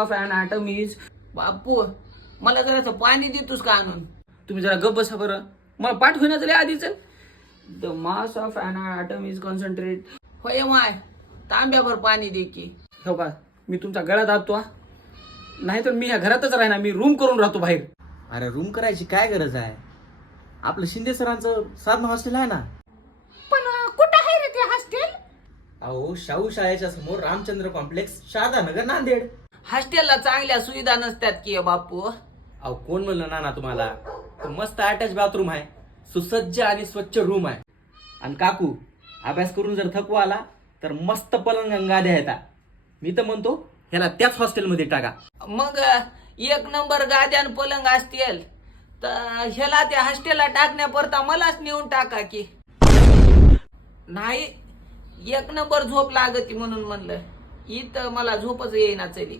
Of अॅनाटॉमीज. बापू मला जराचं पाणी देतोस का आणून? तुम्ही जरा गप्प बसा बरं, मला पाठ होईना झाले आधीच. The mass of anatomies concentrate. होय माय, तांब्याभर पाणी दे की. हो का, मी तुमचा गळा दाबतो, नाहीतर मी ह्या घरातच राहणार. मी रूम करून राहतो बाहेर. अरे रूम करायची काय गरज आहे? आपलं शिंदे सरांचं साधन हॉस्टेल आहे ना. पण कुठं आहे रे ते हॉस्टेल? अहो शाहू शाळेच्या समोर रामचंद्र कॉम्प्लेक्स, शारदा नगर, नांदेड. हॉस्टेलला चांगल्या सुविधा नसतात की बापू. अहो कोण म्हणलं ना तुम्हाला? तर मस्त अटॅच बाथरूम आहे, सुसज्ज आणि स्वच्छ रूम आहे. आणि काकू, अभ्यास करून जर थकवा आला तर मस्त पलंग गाद्या आहेत. मी तर म्हणतो ह्याला त्याच हॉस्टेलमध्ये टाका. मग एक नंबर गाद्यान पलंग असतील तर ह्याला त्या हॉस्टेलला टाकण्यापुरता मलाच नेऊन टाका की. नाही, एक नंबर झोप लागती म्हणून म्हणलं. इथं मला झोपच येईना चली.